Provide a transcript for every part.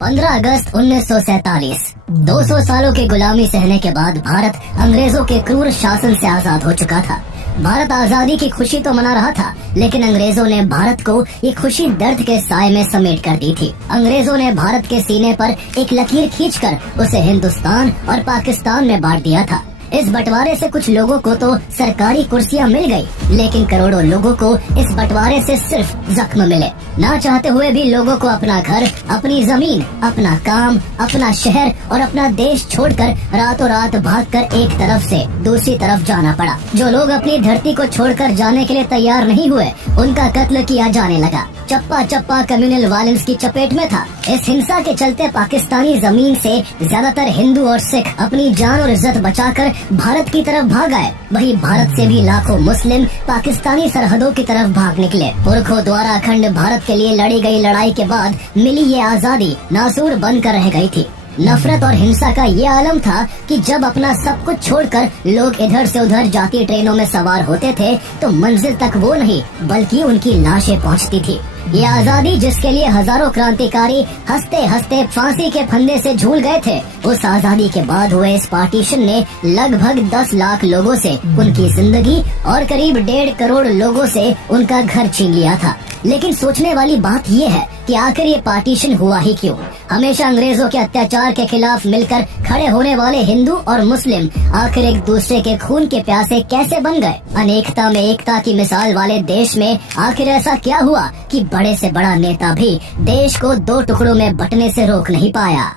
15 अगस्त 1947 200 सालों की गुलामी सहने के बाद भारत अंग्रेजों के क्रूर शासन से आजाद हो चुका था। भारत आजादी की खुशी तो मना रहा था, लेकिन अंग्रेजों ने भारत को ये खुशी दर्द के साए में समेट कर दी थी। अंग्रेजों ने भारत के सीने पर एक लकीर खींचकर उसे हिंदुस्तान और पाकिस्तान में बांट दिया था। इस बंटवारे से कुछ लोगों को तो सरकारी कुर्सियां मिल गई, लेकिन करोड़ों लोगों को इस बंटवारे से सिर्फ जख्म मिले। ना चाहते हुए भी लोगों को अपना घर, अपनी जमीन, अपना काम, अपना शहर और अपना देश छोड़कर रातों रात भागकर एक तरफ से दूसरी तरफ जाना पड़ा। जो लोग अपनी धरती को छोड़कर जाने के लिए तैयार नहीं हुए, उनका कत्ल किया जाने लगा। चप्पा चप्पा कम्युनल वायलेंस की चपेट में था। इस हिंसा के चलते पाकिस्तानी जमीन से ज्यादातर हिंदू और सिख अपनी जान और इज्जत बचाकर भारत की तरफ भाग आए। वहीं भारत से भी लाखों मुस्लिम पाकिस्तानी सरहदों की तरफ भाग निकले। पुरखों द्वारा अखंड भारत के लिए लड़ी गई लड़ाई के बाद मिली ये आजादी नासूर बनकर रह गई थी। नफरत और हिंसा का ये आलम था कि जब अपना सब कुछ छोड़कर लोग इधर से उधर जाती ट्रेनों में सवार होते थे, तो मंजिल तक वो नहीं बल्कि उनकी लाशें पहुंचती थी। ये आजादी जिसके लिए हजारों क्रांतिकारी हंसते हंसते फांसी के फंदे से झूल गए थे, उस आजादी के बाद हुए इस पार्टीशन ने लगभग 10 लाख लोगों से उनकी जिंदगी और करीब 1.5 करोड़ लोगों से उनका घर छीन लिया था। लेकिन सोचने वाली बात ये है कि आखिर ये पार्टीशन हुआ ही क्यों? हमेशा अंग्रेजों के अत्याचार के खिलाफ मिलकर खड़े होने वाले हिंदू और मुस्लिम आखिर एक दूसरे के खून के प्यासे कैसे बन गए? अनेकता में एकता की मिसाल वाले देश में आखिर ऐसा क्या हुआ कि बड़े से बड़ा नेता भी देश को 2 टुकड़ों में बंटने से रोक नहीं पाया?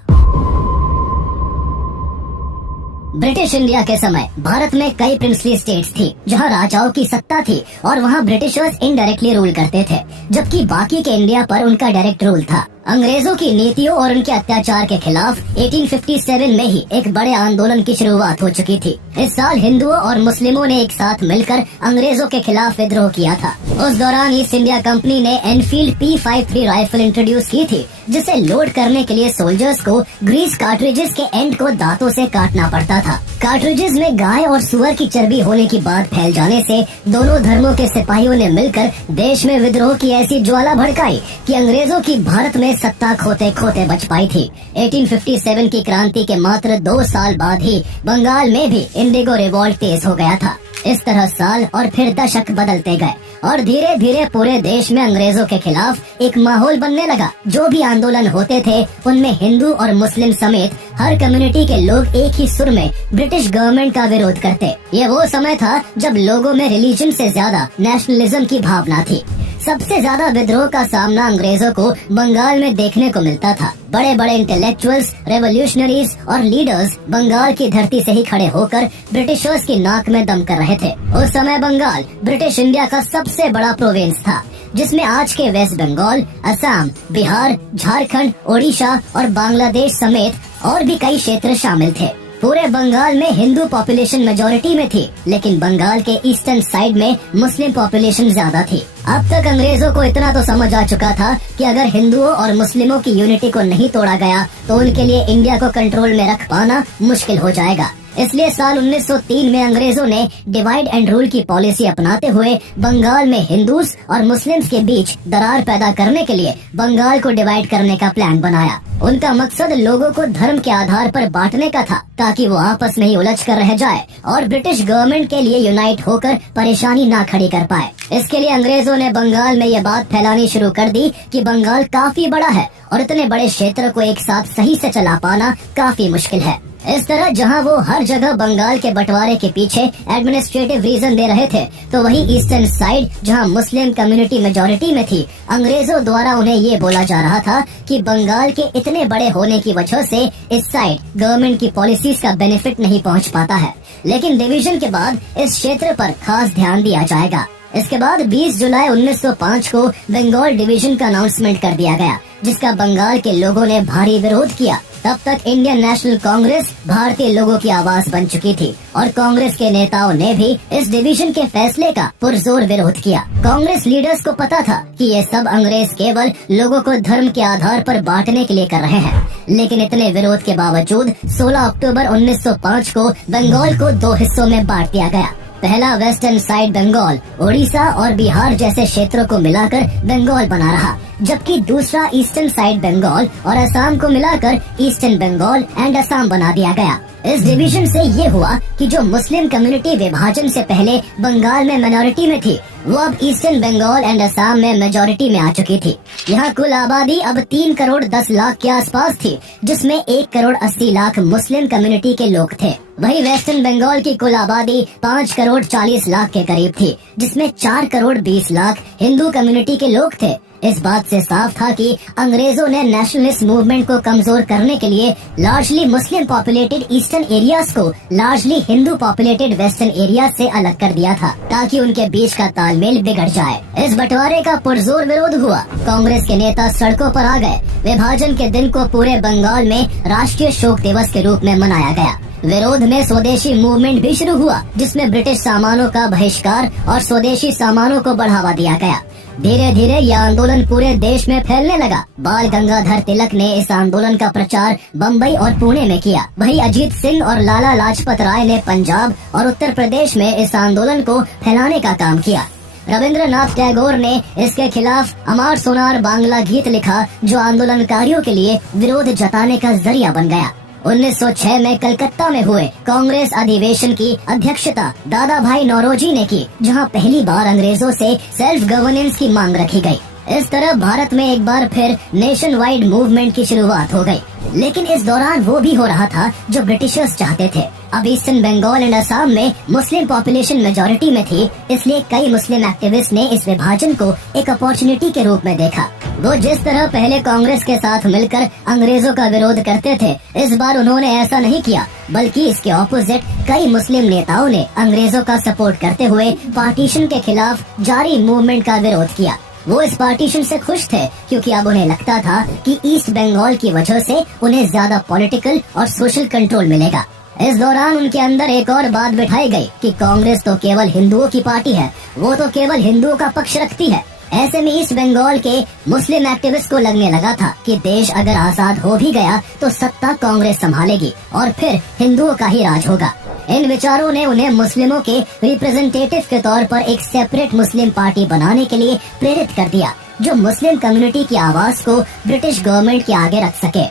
ब्रिटिश इंडिया के समय भारत में कई प्रिंसली स्टेट्स थी, जहां राजाओं की सत्ता थी और वहां ब्रिटिशर्स इनडायरेक्टली रूल करते थे, जबकि बाकी के इंडिया पर उनका डायरेक्ट रूल था। अंग्रेजों की नीतियों और उनके अत्याचार के खिलाफ 1857 में ही एक बड़े आंदोलन की शुरुआत हो चुकी थी। इस साल हिंदुओं और मुस्लिमों ने एक साथ मिलकर अंग्रेजों के खिलाफ विद्रोह किया था। उस दौरान ईस्ट इंडिया कंपनी ने एनफील्ड P53 राइफल इंट्रोड्यूस की थी, जिसे लोड करने के लिए सोल्जर्स को ग्रीस कार्ट्रिजेस के एंड को दांतों से काटना पड़ता था। कार्ट्रिजेस में गाय और सुअर की चर्बी होने की बात फैल जाने से दोनों धर्मों के सिपाहियों ने मिलकर देश में विद्रोह की ऐसी ज्वाला भड़काई कि अंग्रेजों की भारत में सत्ता खोते खोते बच पाई थी। 1857 की क्रांति के मात्र 2 साल बाद ही बंगाल में भी इंडिगो रिवॉल्ट तेज हो गया था। इस तरह साल और फिर दशक बदलते गए और धीरे धीरे पूरे देश में अंग्रेजों के खिलाफ एक माहौल बनने लगा। जो भी आंदोलन होते थे, उनमें हिंदू और मुस्लिम समेत हर कम्युनिटी के लोग एक ही सुर में ब्रिटिश गवर्नमेंट का विरोध करते। ये वो समय था जब लोगों में रिलीजन से ज्यादा नेशनलिज्म की भावना थी। सबसे ज्यादा विद्रोह का सामना अंग्रेजों को बंगाल में देखने को मिलता था। बड़े बड़े इंटेलेक्चुअल्स, रेवोल्यूशनरीज और लीडर्स बंगाल की धरती से ही खड़े होकर ब्रिटिशर्स की नाक में दम कर रहे थे। उस समय बंगाल ब्रिटिश इंडिया का सबसे बड़ा प्रोविंस था, जिसमें आज के वेस्ट बंगाल, असम, बिहार, झारखंड, ओडिशा और बांग्लादेश समेत और भी कई क्षेत्र शामिल थे। पूरे बंगाल में हिंदू पॉपुलेशन मेजोरिटी में थी, लेकिन बंगाल के ईस्टर्न साइड में मुस्लिम पॉपुलेशन ज्यादा थी। अब तक अंग्रेजों को इतना तो समझ आ चुका था कि अगर हिंदुओं और मुस्लिमों की यूनिटी को नहीं तोड़ा गया, तो उनके लिए इंडिया को कंट्रोल में रख पाना मुश्किल हो जाएगा। इसलिए साल 1903 में अंग्रेजों ने डिवाइड एंड रूल की पॉलिसी अपनाते हुए बंगाल में हिंदूज और मुस्लिम्स के बीच दरार पैदा करने के लिए बंगाल को डिवाइड करने का प्लान बनाया। उनका मकसद लोगों को धर्म के आधार पर बांटने का था, ताकि वो आपस में ही उलझ कर रह जाए और ब्रिटिश गवर्नमेंट के लिए यूनाइट होकर परेशानी ना खड़ी कर पाए। इसके लिए अंग्रेजों ने बंगाल में ये बात फैलानी शुरू कर दी कि बंगाल काफी बड़ा है और इतने बड़े क्षेत्र को एक साथ सही से चला पाना काफी मुश्किल है। इस तरह जहां वो हर जगह बंगाल के बंटवारे के पीछे एडमिनिस्ट्रेटिव रीजन दे रहे थे, तो वही ईस्टर्न साइड जहां मुस्लिम कम्युनिटी मेजोरिटी में थी, अंग्रेजों द्वारा उन्हें ये बोला जा रहा था कि बंगाल के इतने बड़े होने की वजह से इस साइड गवर्नमेंट की पॉलिसीज का बेनिफिट नहीं पहुंच पाता है। लेकिन डिवीजन के बाद इस क्षेत्र पर खास ध्यान दिया जाएगा। इसके बाद 20 जुलाई 1905 को बंगाल डिवीजन का अनाउंसमेंट कर दिया गया, जिसका बंगाल के लोगों ने भारी विरोध किया। तब तक इंडियन नेशनल कांग्रेस भारतीय लोगों की आवाज बन चुकी थी और कांग्रेस के नेताओं ने भी इस डिवीजन के फैसले का पुरजोर विरोध किया। कांग्रेस लीडर्स को पता था कि ये सब अंग्रेज केवल लोगों को धर्म के आधार पर बांटने के लिए कर रहे हैं, लेकिन इतने विरोध के बावजूद 16 अक्टूबर 1905 को बंगाल को 2 हिस्सों में बांट दिया गया। पहला वेस्टर्न साइड बंगाल उड़ीसा और बिहार जैसे क्षेत्रों को मिलाकर बंगाल बना रहा, जबकि दूसरा ईस्टर्न साइड बंगाल और असम को मिलाकर ईस्टर्न बंगाल एंड असम बना दिया गया। इस डिवीजन से ये हुआ कि जो मुस्लिम कम्युनिटी विभाजन से पहले बंगाल में माइनॉरिटी में थी, वो अब ईस्टर्न बंगाल एंड असम में मेजोरिटी में आ चुकी थी। यहाँ कुल आबादी अब 3 करोड़ 10 लाख के आसपास थी, जिसमें 1 करोड़ 80 लाख मुस्लिम कम्युनिटी के लोग थे। वही वेस्टर्न बंगाल की कुल आबादी 5 करोड़ 40 लाख के करीब थी, जिसमें 4 करोड़ 20 लाख हिंदू कम्युनिटी के लोग थे। इस बात से साफ था कि अंग्रेजों ने नेशनलिस्ट मूवमेंट को कमजोर करने के लिए लार्जली मुस्लिम पॉपुलेटेड ईस्टर्न एरियाज को largely Hindu populated western areas से अलग कर दिया था, ताकि उनके बीच का तालमेल बिगड़ जाए। इस बंटवारे का पुरजोर विरोध हुआ। कांग्रेस के नेता सड़कों पर आ गए। विभाजन के दिन को पूरे बंगाल में राष्ट्रीय शोक दिवस के रूप में मनाया गया। विरोध में स्वदेशी मूवमेंट भी शुरू हुआ, जिसमें ब्रिटिश सामानों का बहिष्कार और स्वदेशी सामानों को बढ़ावा दिया गया। धीरे धीरे यह आंदोलन पूरे देश में फैलने लगा। बाल गंगाधर तिलक ने इस आंदोलन का प्रचार बम्बई और पुणे में किया। वहीं अजीत सिंह और लाला लाजपत राय ने पंजाब और उत्तर प्रदेश में इस आंदोलन को फैलाने का काम किया। रविंद्रनाथ टैगोर ने इसके खिलाफ अमार सोनार बांग्ला गीत लिखा, जो आंदोलनकारियों के लिए विरोध जताने का जरिया बन गया। 1906 में कलकत्ता में हुए कांग्रेस अधिवेशन की अध्यक्षता दादा भाई नौरोजी ने की, जहां पहली बार अंग्रेजों से सेल्फ गवर्नेंस की मांग रखी गई। इस तरह भारत में एक बार फिर नेशन वाइड मूवमेंट की शुरुआत हो गई। लेकिन इस दौरान वो भी हो रहा था जो ब्रिटिशर्स चाहते थे। अब ईस्टर्न बंगाल एंड असम में मुस्लिम पॉपुलेशन मेजोरिटी में थी, इसलिए कई मुस्लिम एक्टिविस्ट ने इस विभाजन को एक अपॉर्चुनिटी के रूप में देखा। वो जिस तरह पहले कांग्रेस के साथ मिलकर अंग्रेजों का विरोध करते थे, इस बार उन्होंने ऐसा नहीं किया, बल्कि इसके ऑपोजिट कई मुस्लिम नेताओं ने अंग्रेजों का सपोर्ट करते हुए पार्टीशन के खिलाफ जारी मूवमेंट का विरोध किया। वो इस पार्टीशन से खुश थे, क्योंकि अब उन्हें लगता था कि ईस्ट बंगाल की वजह से उन्हें ज्यादा पॉलिटिकल और सोशल कंट्रोल मिलेगा। इस दौरान उनके अंदर एक और बात बिठाई गई कि कांग्रेस तो केवल हिंदुओं की पार्टी है, वो तो केवल हिंदुओं का पक्ष रखती है। ऐसे में ईस्ट बंगाल के मुस्लिम एक्टिविस्ट को लगने लगा था कि देश अगर आजाद हो भी गया तो सत्ता कांग्रेस संभालेगी और फिर हिंदुओं का ही राज होगा। इन विचारों ने उन्हें मुस्लिमों के रिप्रेजेंटेटिव के तौर पर एक सेपरेट मुस्लिम पार्टी बनाने के लिए प्रेरित कर दिया, जो मुस्लिम कम्युनिटी की आवाज को ब्रिटिश गवर्नमेंट के आगे रख सके।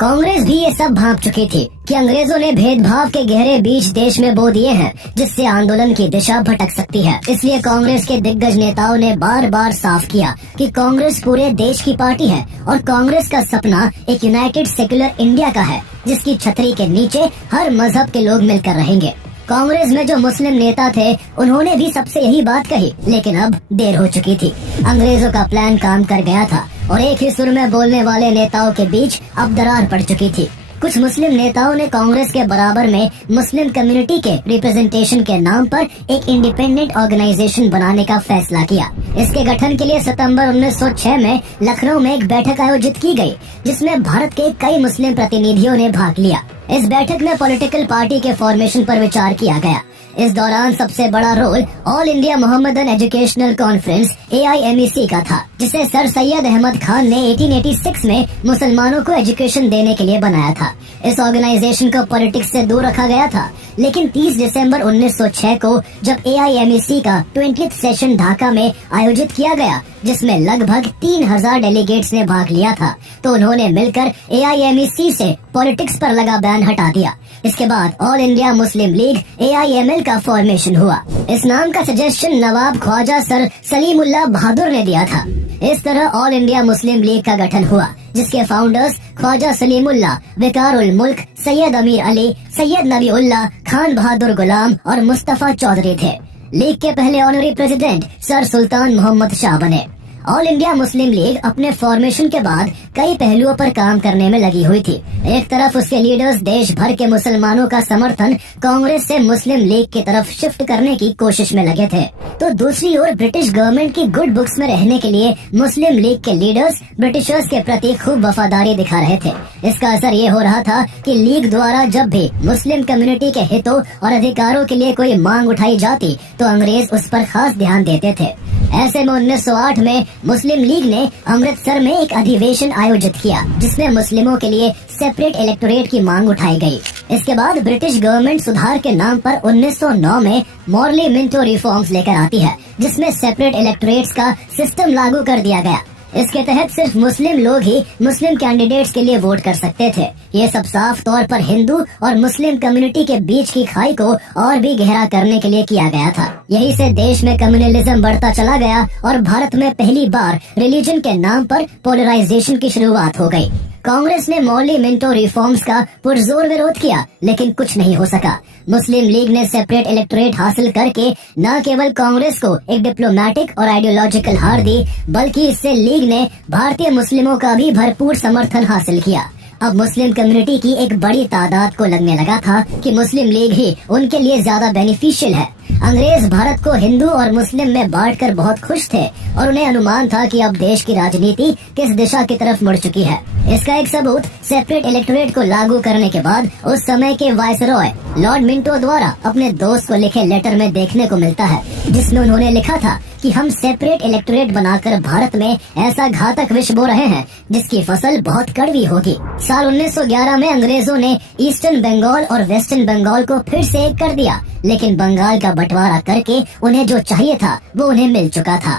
कांग्रेस भी ये सब भांप चुकी थी कि अंग्रेजों ने भेदभाव के गहरे बीज देश में बो दिए हैं, जिससे आंदोलन की दिशा भटक सकती है। इसलिए कांग्रेस के दिग्गज नेताओं ने बार बार साफ किया कि कांग्रेस पूरे देश की पार्टी है और कांग्रेस का सपना एक यूनाइटेड सेक्युलर इंडिया का है, जिसकी छतरी के नीचे हर मजहब के लोग मिलकर रहेंगे। कांग्रेस में जो मुस्लिम नेता थे, उन्होंने भी सबसे यही बात कही, लेकिन अब देर हो चुकी थी। अंग्रेजों का प्लान काम कर गया था और एक ही सुर में बोलने वाले नेताओं के बीच अब दरार पड़ चुकी थी। कुछ मुस्लिम नेताओं ने कांग्रेस के बराबर में मुस्लिम कम्युनिटी के रिप्रेजेंटेशन के नाम पर एक इंडिपेंडेंट ऑर्गेनाइजेशन बनाने का फैसला किया। इसके गठन के लिए सितंबर 1906 में लखनऊ में एक बैठक आयोजित की गई, जिसमें भारत के कई मुस्लिम प्रतिनिधियों ने भाग लिया। इस बैठक में पॉलिटिकल पार्टी के फॉर्मेशन पर विचार किया गया। इस दौरान सबसे बड़ा role all India Mohammedan educational conference AIMEC का था, जिसे सर सैयद अहमद खान ने 1886 में मुसलमानों को एजुकेशन देने के लिए बनाया था। इस ऑर्गेनाइजेशन को पॉलिटिक्स से दूर रखा गया था, लेकिन 30 दिसंबर 1906 को जब AIMEC का 20th सेशन ढाका में आयोजित किया गया, जिसमें लगभग 3000 डेलीगेट्स ने भाग लिया था, तो उन्होंने मिलकर AIMEC से पॉलिटिक्स पर लगा बैन हटा दिया। इसके बाद all India Muslim league AIML का फॉर्मेशन हुआ। इस नाम का सजेशन नवाब ख्वाजा सर सलीमुल्लाह बहादुर ने दिया था। इस तरह ऑल इंडिया मुस्लिम लीग का गठन हुआ, जिसके फाउंडर्स ख्वाजा सलीमुल्लाह, विकारुल मुल्क, सैयद अमीर अली, सैयद नबीउल्लाह, खान बहादुर गुलाम और मुस्तफा चौधरी थे। लीग के पहले ऑनरी प्रेसिडेंट सर सुल्तान मोहम्मद शाह बने। ऑल इंडिया मुस्लिम लीग अपने फॉर्मेशन के बाद कई पहलुओं पर काम करने में लगी हुई थी। एक तरफ उसके लीडर्स देश भर के मुसलमानों का समर्थन कांग्रेस से मुस्लिम लीग की तरफ शिफ्ट करने की कोशिश में लगे थे, तो दूसरी ओर ब्रिटिश गवर्नमेंट की गुड बुक्स में रहने के लिए मुस्लिम लीग के लीडर्स ब्रिटिशर्स के प्रति खूब वफादारी दिखा रहे थे। इसका असर ये हो रहा था कि लीग द्वारा जब भी मुस्लिम कम्युनिटी के हितों और अधिकारों के लिए कोई मांग उठाई जाती, तो अंग्रेज उस पर खास ध्यान देते थे। ऐसे में 1908 में मुस्लिम लीग ने अमृतसर में एक अधिवेशन आयोजित किया, जिसमें मुस्लिमों के लिए सेपरेट इलेक्टोरेट की मांग उठाई गई। इसके बाद ब्रिटिश गवर्नमेंट सुधार के नाम पर 1909 में मॉर्ली मिंटो रिफॉर्म्स लेकर आती है, जिसमें सेपरेट इलेक्टोरेट्स का सिस्टम लागू कर दिया गया। इसके तहत सिर्फ मुस्लिम लोग ही मुस्लिम कैंडिडेट्स के लिए वोट कर सकते थे। ये सब साफ तौर पर हिंदू और मुस्लिम कम्युनिटी के बीच की खाई को और भी गहरा करने के लिए किया गया था। यही से देश में कम्युनलिज्म बढ़ता चला गया और भारत में पहली बार रिलीजन के नाम पर पोलराइजेशन की शुरुआत हो गई। कांग्रेस ने मॉर्ली मिंटो रिफॉर्म्स का पुरजोर विरोध किया, लेकिन कुछ नहीं हो सका। मुस्लिम लीग ने सेपरेट इलेक्टोरेट हासिल करके न केवल कांग्रेस को एक डिप्लोमेटिक और आइडियोलॉजिकल हार दी, बल्कि इससे लीग ने भारतीय मुस्लिमों का भी भरपूर समर्थन हासिल किया। अब मुस्लिम कम्युनिटी की एक बड़ी तादाद को लगने लगा था कि मुस्लिम लीग ही उनके लिए ज्यादा बेनिफिशियल है। अंग्रेज भारत को हिंदू और मुस्लिम में बांटकर बहुत खुश थे और उन्हें अनुमान था कि अब देश की राजनीति किस दिशा की तरफ मुड़ चुकी है। इसका एक सबूत सेपरेट इलेक्टोरेट को लागू करने के बाद उस समय के वायसरॉय लॉर्ड मिंटो द्वारा अपने दोस्त को लिखे लेटर में देखने को मिलता है, जिसमें उन्होंने लिखा था कि हम सेपरेट इलेक्टोरेट बनाकर भारत में ऐसा घातक विष बो रहे हैं जिसकी फसल बहुत कड़वी होगी। साल 1911 में अंग्रेजों ने ईस्टर्न बंगाल और वेस्टर्न बंगाल को फिर से एक कर दिया, लेकिन बंगाल का बंटवारा करके उन्हें जो चाहिए था वो उन्हें मिल चुका था।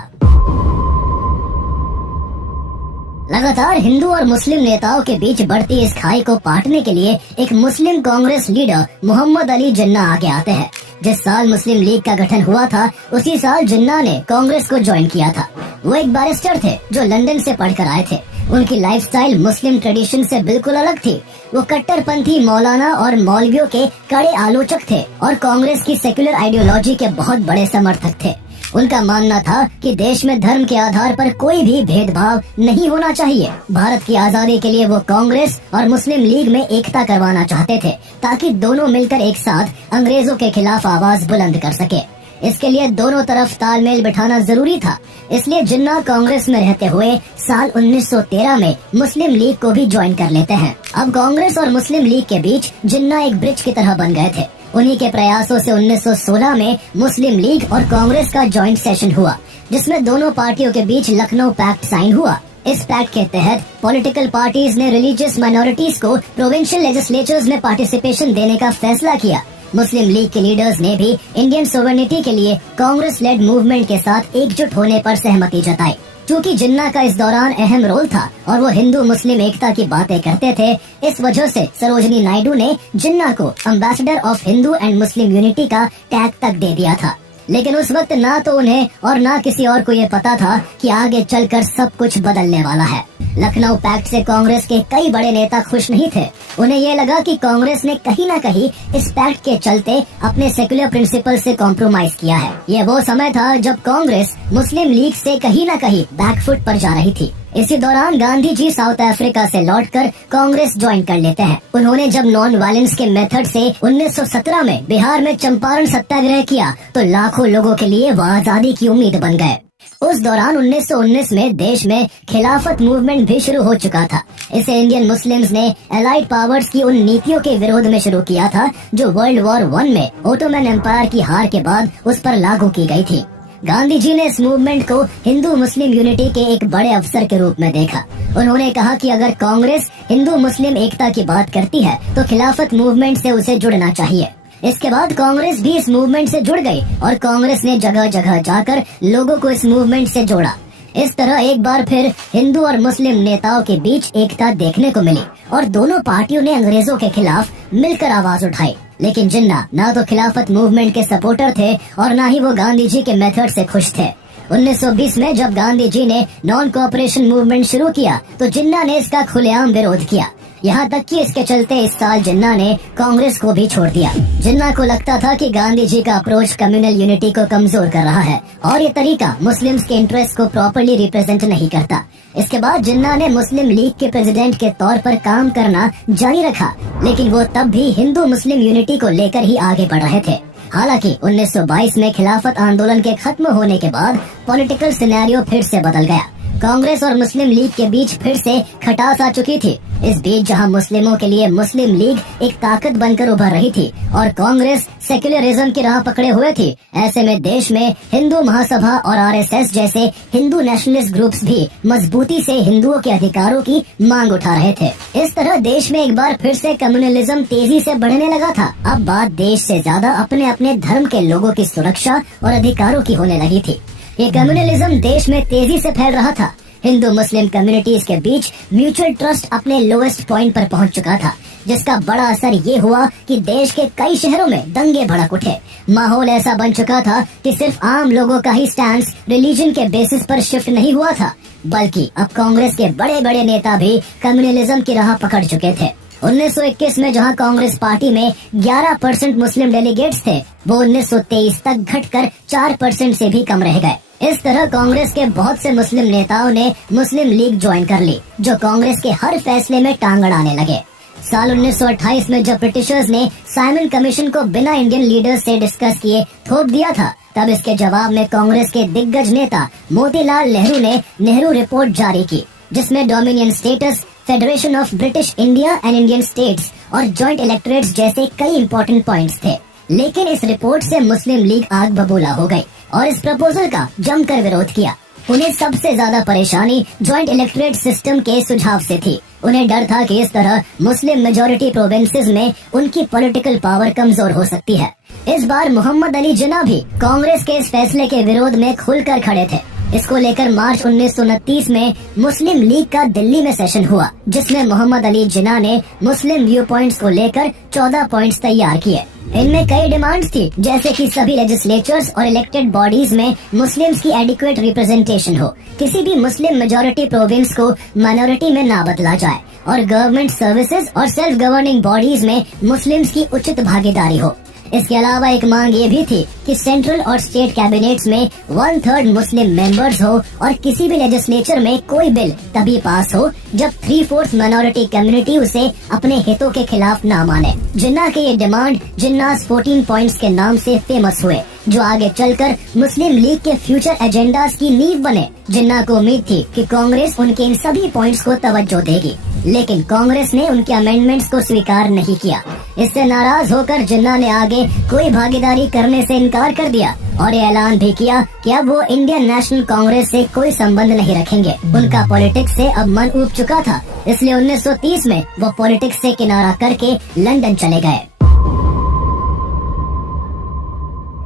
लगातार हिंदू और मुस्लिम नेताओं के बीच बढ़ती इस खाई को पाटने के लिए एक मुस्लिम कांग्रेस लीडर मोहम्मद अली जिन्ना आगे आते हैं। जिस साल मुस्लिम लीग का गठन हुआ था, उसी साल जिन्ना ने कांग्रेस को ज्वाइन किया था। वो एक बैरिस्टर थे जो लंदन से पढ़कर आए थे। उनकी लाइफस्टाइल मुस्लिम ट्रेडिशन से बिल्कुल अलग थी। वो कट्टरपंथी मौलाना और मौलवियों के कड़े आलोचक थे और कांग्रेस की सेक्युलर आइडियोलॉजी के बहुत बड़े समर्थक थे। उनका मानना था कि देश में धर्म के आधार पर कोई भी भेदभाव नहीं होना चाहिए। भारत की आजादी के लिए वो कांग्रेस और मुस्लिम लीग में एकता करवाना चाहते थे, ताकि दोनों मिलकर एक साथ अंग्रेजों के खिलाफ आवाज बुलंद कर सके। इसके लिए दोनों तरफ तालमेल बिठाना जरूरी था। इसलिए जिन्ना कांग्रेस में रहते हुए साल 1913 में मुस्लिम लीग को भी ज्वाइन कर लेते हैं। अब कांग्रेस और मुस्लिम लीग के बीच जिन्ना एक ब्रिज की तरह बन गए थे। उन्हीं के प्रयासों से 1916 में मुस्लिम लीग और कांग्रेस का जॉइंट सेशन हुआ, जिसमें दोनों पार्टियों के बीच लखनऊ पैक्ट साइन हुआ। इस पैक्ट के तहत पॉलिटिकल पार्टीज ने रिलीजियस माइनॉरिटीज को प्रोविंशियल लेजिस्लेचर्स में पार्टिसिपेशन देने का फैसला किया। मुस्लिम लीग के लीडर्स ने भी इंडियन सोवरेनिटी के लिए कांग्रेस लेड मूवमेंट के साथ एकजुट होने पर सहमति जताई। क्योंकि जिन्ना का इस दौरान अहम रोल था और वो हिंदू मुस्लिम एकता की बातें करते थे, इस वजह से सरोजनी नायडू ने जिन्ना को ambassador of Hindu and Muslim unity का टैग तक दे दिया था। लेकिन उस वक्त ना तो उन्हें और ना किसी और को ये पता था कि आगे चलकर सब कुछ बदलने वाला है। लखनऊ पैक्ट से कांग्रेस के कई बड़े नेता खुश नहीं थे। उन्हें ये लगा कि कांग्रेस ने कहीं न कहीं इस पैक्ट के चलते अपने सेक्युलर प्रिंसिपल से कॉम्प्रोमाइज किया है। ये वो समय था जब कांग्रेस मुस्लिम लीग से कहीं न कहीं बैकफुट पर जा रही थी। इसी दौरान गांधी जी साउथ अफ्रीका से लौटकर कांग्रेस ज्वाइन कर लेते हैं। उन्होंने जब नॉन वायलेंस के मेथड से 1917 में बिहार में चंपारण सत्याग्रह किया तो लाखों लोगों के लिए वो आजादी की उम्मीद बन गए। उस दौरान 1919 में देश में खिलाफत मूवमेंट भी शुरू हो चुका था। इसे इंडियन मुस्लिम्स ने एलाइड पावर्स की उन नीतियों के विरोध में शुरू किया था जो वर्ल्ड वॉर 1 में ओटोमन एम्पायर की हार के बाद उस पर लागू की गई थी। गांधी जी ने इस मूवमेंट को हिंदू मुस्लिम यूनिटी के एक बड़े अवसर के रूप में देखा। उन्होंने कहा कि अगर कांग्रेस हिंदू मुस्लिम एकता की बात करती है तो खिलाफत मूवमेंट से उसे जुड़ना चाहिए। इसके बाद कांग्रेस भी इस मूवमेंट से जुड़ गई और कांग्रेस ने जगह जगह जाकर लोगों को इस मूवमेंट से जोड़ा। इस तरह एक बार फिर हिंदू और मुस्लिम नेताओं के बीच एकता देखने को मिली और दोनों पार्टियों ने अंग्रेजों के खिलाफ मिलकर आवाज उठाई। लेकिन जिन्ना ना तो खिलाफत मूवमेंट के सपोर्टर थे और ना ही वो गांधी जी के मेथड से खुश थे। 1920 में जब गांधी जी ने नॉन कोऑपरेशन मूवमेंट शुरू किया तो जिन्ना ने इसका खुलेआम विरोध किया। यहाँ तक कि इसके चलते इस साल जिन्ना ने कांग्रेस को भी छोड़ दिया। जिन्ना को लगता था कि गांधी जी का अप्रोच कम्युनल यूनिटी को कमजोर कर रहा है और ये तरीका मुस्लिम्स के इंटरेस्ट को प्रॉपर्ली रिप्रेजेंट नहीं करता। इसके बाद जिन्ना ने मुस्लिम लीग के प्रेसिडेंट के तौर पर काम करना जारी रखा, लेकिन वो तब भी हिंदू मुस्लिम यूनिटी को लेकर ही आगे बढ़ रहे थे। हालांकि 1922 में खिलाफत आंदोलन के खत्म होने के बाद पॉलिटिकल सिनेरियो फिर से बदल गया। कांग्रेस और मुस्लिम लीग के बीच फिर से खटास आ चुकी थी। इस बीच जहां मुस्लिमों के लिए मुस्लिम लीग एक ताकत बनकर उभर रही थी और कांग्रेस सेक्युलरिज्म की राह पकड़े हुए थी, ऐसे में देश में हिंदू महासभा और आरएसएस जैसे हिंदू नेशनलिस्ट ग्रुप्स भी मजबूती से हिंदुओं के अधिकारों की मांग उठा रहे थे। इस तरह देश में एक बार फिर से कम्युनलिज्म तेजी से बढ़ने लगा था। अब बात देश से ज्यादा अपने अपने धर्म के लोगों की सुरक्षा और अधिकारों की होने लगी थी। ये कम्युनलिज्म देश में तेजी से फैल रहा था। हिंदू मुस्लिम कम्युनिटीज के बीच म्यूचुअल ट्रस्ट अपने लोएस्ट पॉइंट पर पहुंच चुका था, जिसका बड़ा असर ये हुआ कि देश के कई शहरों में दंगे भड़क उठे। माहौल ऐसा बन चुका था कि सिर्फ आम लोगों का ही स्टैंड रिलीजन के बेसिस पर शिफ्ट नहीं हुआ था, बल्कि अब कांग्रेस के बड़े बड़े नेता भी कम्युनलिज्म की राह पकड़ चुके थे। 1921 में जहां कांग्रेस पार्टी में 11% मुस्लिम डेलीगेट्स थे, वो 1923 तक घटकर 4% से भी कम रह गए। इस तरह कांग्रेस के बहुत से मुस्लिम नेताओं ने मुस्लिम लीग ज्वाइन कर ली, जो कांग्रेस के हर फैसले में टांग अड़ाने लगे। साल 1928 में जब ब्रिटिशर्स ने साइमन कमीशन को बिना इंडियन लीडर्स से डिस्कस किए थोप दिया था, तब इसके जवाब में कांग्रेस के दिग्गज नेता मोतीलाल नेहरू ने नेहरू रिपोर्ट जारी की, जिसमें dominion status, federation of British India and Indian states और जॉइंट इलेक्टोरेट्स जैसे कई इंपॉर्टेंट पॉइंट्स थे। लेकिन इस रिपोर्ट से मुस्लिम लीग आग बबूला हो गई और इस प्रपोजल का जमकर विरोध किया। उन्हें सबसे ज्यादा परेशानी जॉइंट इलेक्टोरेट सिस्टम के सुझाव से थी। उन्हें डर था कि इस तरह मुस्लिम मेजॉरिटी प्रोविंसेस में उनकी पॉलिटिकल पावर कमजोर हो सकती है। इस बार मोहम्मद अली जिन्ना भी कांग्रेस के इस फैसले के विरोध में खुलकर खड़े थे। इसको लेकर मार्च 1929 में मुस्लिम लीग का दिल्ली में सेशन हुआ, जिसमें मोहम्मद अली जिन्ना ने मुस्लिम व्यू पॉइंट्स को लेकर 14 पॉइंट्स तैयार किए। इनमें कई डिमांड्स थी, जैसे कि सभी लेजिस्लेचर्स और इलेक्टेड बॉडीज में मुस्लिम्स की एडिक्वेट रिप्रेजेंटेशन हो, किसी भी मुस्लिम मेजॉरिटी प्रोविंस को माइनॉरिटी में ना बदला जाए और गवर्नमेंट सर्विसेज और सेल्फ गवर्निंग बॉडीज में मुस्लिम्स की उचित भागीदारी हो। इसके अलावा एक मांग ये भी थी कि सेंट्रल और स्टेट कैबिनेट्स में 1/3 मुस्लिम मेंबर्स हो और किसी भी लेजिस्लेचर में कोई बिल तभी पास हो जब 3/4 माइनॉरिटी कम्युनिटी उसे अपने हितों के खिलाफ ना माने। जिन्ना के ये डिमांड जिन्नास 14 पॉइंट्स के नाम से फेमस हुए, जो आगे चलकर मुस्लिम लीग के फ्यूचर एजेंडास की नींव बने। जिन्ना को उम्मीद थी कि कांग्रेस उनके इन सभी पॉइंट्स को तवज्जो देगी, लेकिन कांग्रेस ने उनके अमेंडमेंट्स को स्वीकार नहीं किया। इससे नाराज होकर जिन्ना ने आगे कोई भागीदारी करने से इनकार कर दिया और ये ऐलान भी किया कि अब वो इंडियन नेशनल कांग्रेस से कोई संबंध नहीं रखेंगे। उनका पॉलिटिक्स से अब मन ऊब चुका था, इसलिए 1930 में वो पॉलिटिक्स से किनारा करके लंदन चले गए।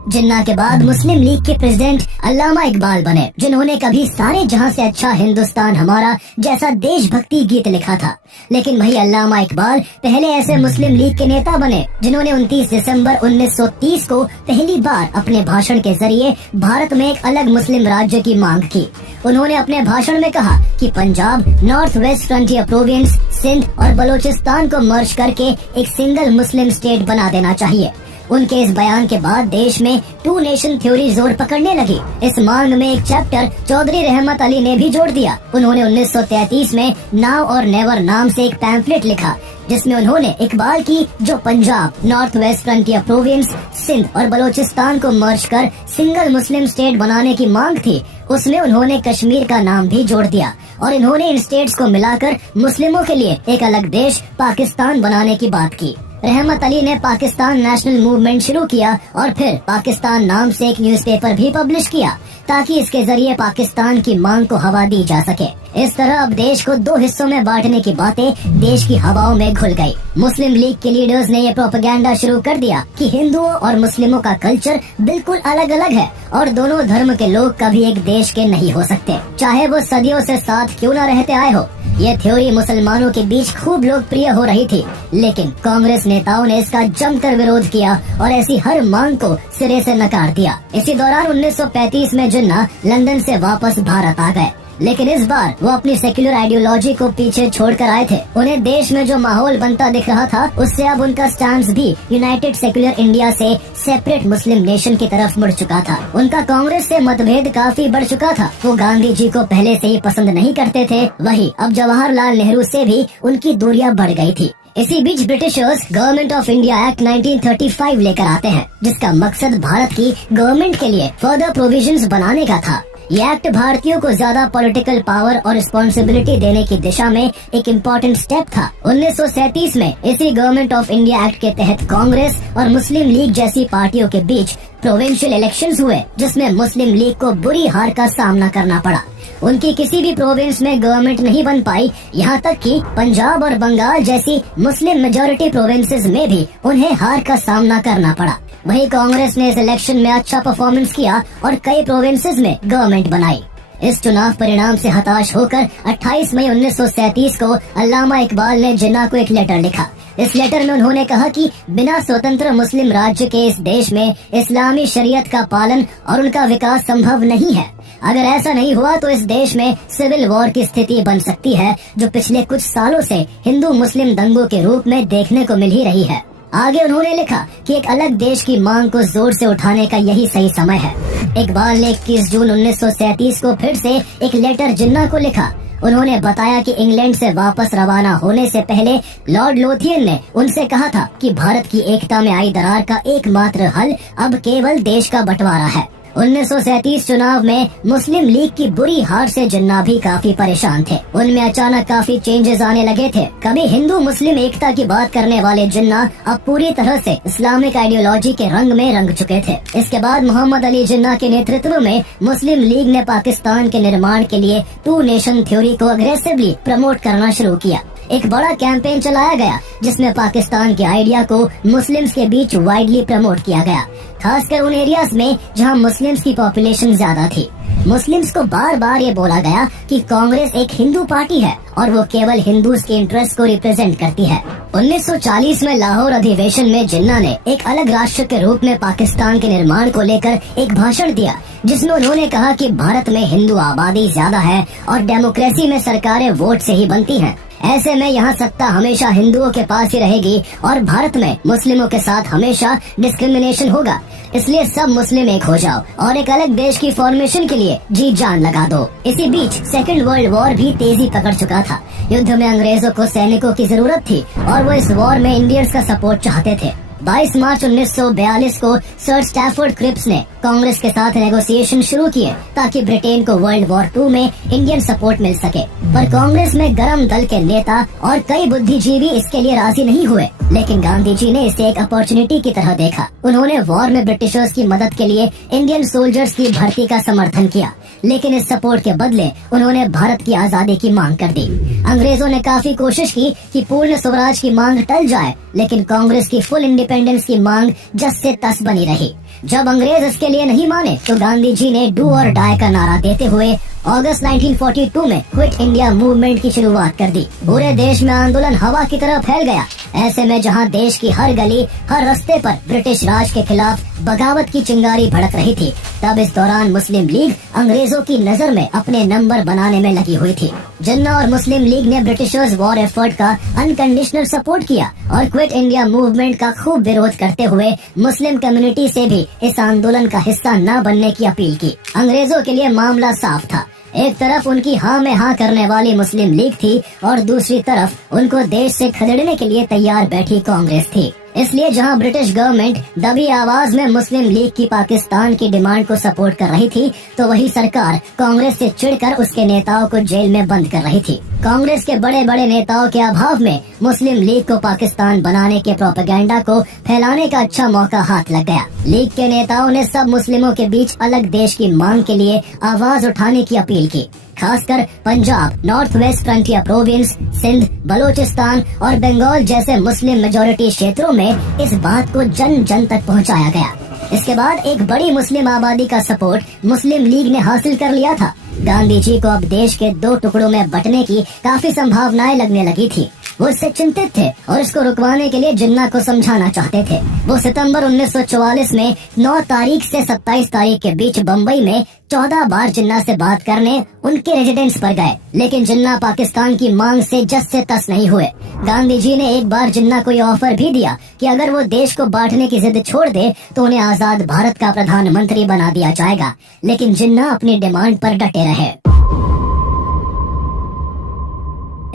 जिन्ना के बाद मुस्लिम लीग के प्रेसिडेंट अल्लामा इकबाल बने, जिन्होंने कभी सारे जहां से अच्छा हिंदुस्तान हमारा जैसा देशभक्ति गीत लिखा था। लेकिन वही अल्लामा इकबाल पहले ऐसे मुस्लिम लीग के नेता बने जिन्होंने 29 दिसंबर 1930 को पहली बार अपने भाषण के जरिए भारत में एक अलग मुस्लिम राज्य की मांग की। उन्होंने अपने भाषण में कहा कि Punjab, north west frontier province, Sindh और बलोचिस्तान को मर्ज करके एक सिंगल मुस्लिम स्टेट बना देना चाहिए। उनके इस बयान के बाद देश में 2 नेशन थ्योरी जोर पकड़ने लगी। इस मांग में एक चैप्टर चौधरी रहमत अली ने भी जोड़ दिया। उन्होंने 1933 में नाउ और नेवर नाम से एक पैम्फलेट लिखा, जिसमें उन्होंने इकबाल की जो Punjab, north west frontier province, Sindh और बलोचिस्तान को मर्ज कर सिंगल मुस्लिम स्टेट बनाने की मांग थी, उसमें उन्होंने कश्मीर का नाम भी जोड़ दिया और इन्होंने इन स्टेट्स को मिलाकर मुस्लिमों के लिए एक अलग देश पाकिस्तान बनाने की बात की। रहमत अली ने पाकिस्तान नेशनल मूवमेंट शुरू किया और फिर पाकिस्तान नाम से एक न्यूज़पेपर भी पब्लिश किया, ताकि इसके जरिए पाकिस्तान की मांग को हवा दी जा सके। इस तरह अब देश को 2 हिस्सों में बांटने की बातें देश की हवाओं में घुल गई। मुस्लिम लीग के लीडर्स ने ये प्रोपेगेंडा शुरू कर दिया कि हिंदुओं और मुस्लिमों का कल्चर बिल्कुल अलग अलग है और दोनों धर्म के लोग कभी एक देश के नहीं हो सकते, चाहे वो सदियों से साथ क्यों न रहते आए हो। यह थ्योरी मुसलमानों के बीच खूब लोकप्रिय हो रही थी, लेकिन कांग्रेस नेताओं ने इसका जमकर विरोध किया और ऐसी हर मांग को सिरे से नकार दिया। इसी दौरान 1935 में जिन्ना लंदन से वापस भारत आ गए, लेकिन इस बार वो अपनी सेक्युलर आइडियोलॉजी को पीछे छोड़कर आए थे। उन्हें देश में जो माहौल बनता दिख रहा था, उससे अब उनका स्टैंड भी यूनाइटेड सेक्युलर इंडिया से सेपरेट मुस्लिम नेशन की तरफ मुड़ चुका था। उनका कांग्रेस से मतभेद काफी बढ़ चुका था। वो गांधी जी को पहले से ही पसंद नहीं करते थे, वही अब जवाहरलाल नेहरू से भी उनकी दूरियां बढ़ गई थी। इसी बीच Britishers government of India act 1935 लेकर आते हैं, जिसका मकसद भारत की गवर्नमेंट के लिए फर्दर प्रोविजंस बनाने का था। ये एक्ट भारतीयों को ज्यादा पॉलिटिकल पावर और रिस्पॉन्सिबिलिटी देने की दिशा में एक इम्पोर्टेंट स्टेप था। 1937 में इसी गवर्नमेंट ऑफ इंडिया एक्ट के तहत कांग्रेस और मुस्लिम लीग जैसी पार्टियों के बीच प्रोविंशियल इलेक्शंस हुए, जिसमें मुस्लिम लीग को बुरी हार का सामना करना पड़ा। उनकी किसी भी प्रोविंस में गवर्नमेंट नहीं बन पाई, यहाँ तक कि पंजाब और बंगाल जैसी मुस्लिम मेजॉरिटी प्रोविंसेस में भी उन्हें हार का सामना करना पड़ा। वहीं कांग्रेस ने इस इलेक्शन में अच्छा परफॉर्मेंस किया और कई प्रोविंसेस में गवर्नमेंट बनाई। इस चुनाव परिणाम से हताश होकर 28 मई 1937 को अल्लामा इकबाल ने जिन्ना को एक लेटर लिखा। इस लेटर में उन्होंने कहा कि बिना स्वतंत्र मुस्लिम राज्य के इस देश में इस्लामी शरीयत का पालन और उनका विकास संभव नहीं है। अगर ऐसा नहीं हुआ तो इस देश में सिविल वॉर की स्थिति बन सकती है, जो पिछले कुछ सालों से हिंदू मुस्लिम दंगों के रूप में देखने को मिल ही रही है। आगे उन्होंने लिखा कि एक अलग देश की मांग को जोर से उठाने का यही सही समय है। इकबाल ने 21 जून 1937 को फिर से एक लेटर जिन्ना को लिखा। उन्होंने बताया कि इंग्लैंड से वापस रवाना होने से पहले लॉर्ड लोथियन ने उनसे कहा था कि भारत की एकता में आई दरार का एकमात्र हल अब केवल देश का बंटवारा है। 1937 चुनाव में मुस्लिम लीग की बुरी हार से जिन्ना भी काफी परेशान थे। उनमें अचानक काफी चेंजेस आने लगे थे। कभी हिंदू मुस्लिम एकता की बात करने वाले जिन्ना अब पूरी तरह से इस्लामिक आइडियोलॉजी के रंग में रंग चुके थे। इसके बाद मोहम्मद अली जिन्ना के नेतृत्व में मुस्लिम लीग ने पाकिस्तान के निर्माण के लिए टू नेशन थ्योरी को अग्रेसिवली प्रमोट करना शुरू किया। एक बड़ा कैंपेन चलाया गया जिसमें पाकिस्तान के आइडिया को मुस्लिम्स के बीच वाइडली प्रमोट किया गया, खासकर उन एरियाज में जहां मुस्लिम्स की पॉपुलेशन ज्यादा थी। मुस्लिम्स को बार बार ये बोला गया कि कांग्रेस एक हिंदू पार्टी है और वो केवल हिंदूज के इंटरेस्ट को रिप्रेजेंट करती है। 1940 में लाहौर अधिवेशन में जिन्ना ने एक अलग राष्ट्र के रूप में पाकिस्तान के निर्माण को लेकर एक भाषण दिया, जिसमें उन्होंने कहा कि भारत में हिंदू आबादी ज्यादा है और डेमोक्रेसी में सरकारें वोट से ही बनती हैं। ऐसे में यहाँ सत्ता हमेशा हिंदुओं के पास ही रहेगी और भारत में मुस्लिमों के साथ हमेशा डिस्क्रिमिनेशन होगा। इसलिए सब मुस्लिम एक हो जाओ और एक अलग देश की फॉर्मेशन के लिए जी जान लगा दो। इसी बीच सेकेंड वर्ल्ड वॉर भी तेजी पकड़ चुका था। युद्ध में अंग्रेजों को सैनिकों की जरूरत थी और वो इस वॉर में इंडियंस का सपोर्ट चाहते थे। 22 मार्च 1942 को सर स्टैफोर्ड क्रिप्स ने कांग्रेस के साथ नेगोशिएशन शुरू किए ताकि ब्रिटेन को वर्ल्ड वॉर 2 में इंडियन सपोर्ट मिल सके, पर कांग्रेस में गरम दल के नेता और कई बुद्धिजीवी इसके लिए राजी नहीं हुए। लेकिन गांधी जी ने इसे एक अपॉर्चुनिटी की तरह देखा। उन्होंने वॉर में ब्रिटिशर्स की मदद के लिए इंडियन सोल्जर्स की भर्ती का समर्थन किया, लेकिन इस सपोर्ट के बदले उन्होंने भारत की आजादी की मांग कर दी। अंग्रेजों ने काफी कोशिश की कि पूर्ण स्वराज की मांग टल जाए, लेकिन कांग्रेस की फुल इंडिपेंडेंस की मांग जस से तस बनी रही। जब अंग्रेज इसके लिए नहीं माने तो गांधी जी ने डू और डाई का नारा देते हुए अगस्त 1942 में क्विट इंडिया मूवमेंट की शुरुआत कर दी। पूरे देश में आंदोलन हवा की तरह फैल गया। ऐसे में जहां देश की हर गली हर रास्ते पर ब्रिटिश राज के खिलाफ बगावत की चिंगारी भड़क रही थी, तब इस दौरान मुस्लिम लीग अंग्रेजों की नजर में अपने नंबर बनाने में लगी हुई थी। जिन्ना और मुस्लिम लीग ने ब्रिटिशर्स वॉर एफर्ट का अनकंडीशनल सपोर्ट किया और क्विट इंडिया मूवमेंट का खूब विरोध करते हुए मुस्लिम कम्युनिटी से भी इस आंदोलन का हिस्सा न बनने की अपील की। अंग्रेजों के लिए मामला साफ था। एक तरफ उनकी हाँ में हाँ करने वाली मुस्लिम लीग थी और दूसरी तरफ उनको देश से खदेड़ने के लिए तैयार बैठी कांग्रेस थी। इसलिए जहां ब्रिटिश गवर्नमेंट दबी आवाज में मुस्लिम लीग की पाकिस्तान की डिमांड को सपोर्ट कर रही थी, तो वही सरकार कांग्रेस से चिढ़कर उसके नेताओं को जेल में बंद कर रही थी। कांग्रेस के बड़े बड़े नेताओं के अभाव में मुस्लिम लीग को पाकिस्तान बनाने के प्रोपेगेंडा को फैलाने का अच्छा मौका हाथ लग गया। लीग के नेताओं ने सब मुस्लिमों के बीच अलग देश की मांग के लिए आवाज उठाने की अपील की। खासकर Punjab, north west frontier province, Sindh, Balochistan और बंगाल जैसे मुस्लिम मेजॉरिटी क्षेत्रों में इस बात को जन जन तक पहुंचाया गया। इसके बाद एक बड़ी मुस्लिम आबादी का सपोर्ट मुस्लिम लीग ने हासिल कर लिया था। गांधी जी को अब देश के 2 टुकड़ों में बंटने की काफी संभावनाएं लगने लगी थी। वो इससे चिंतित थे और इसको रुकवाने के लिए जिन्ना को समझाना चाहते थे। वो सितंबर 1944 में 9 तारीख से 27 तारीख के बीच बम्बई में 14 बार जिन्ना से बात करने उनके रेजिडेंस पर गए, लेकिन जिन्ना पाकिस्तान की मांग से जस से तस नहीं हुए। गांधी जी ने एक बार जिन्ना को ये ऑफर भी दिया कि अगर वो देश को बांटने की जिद छोड़ दे तो उन्हें आजाद भारत का प्रधानमंत्री बना दिया जाएगा, लेकिन जिन्ना अपनी डिमांड पर डटे रहे।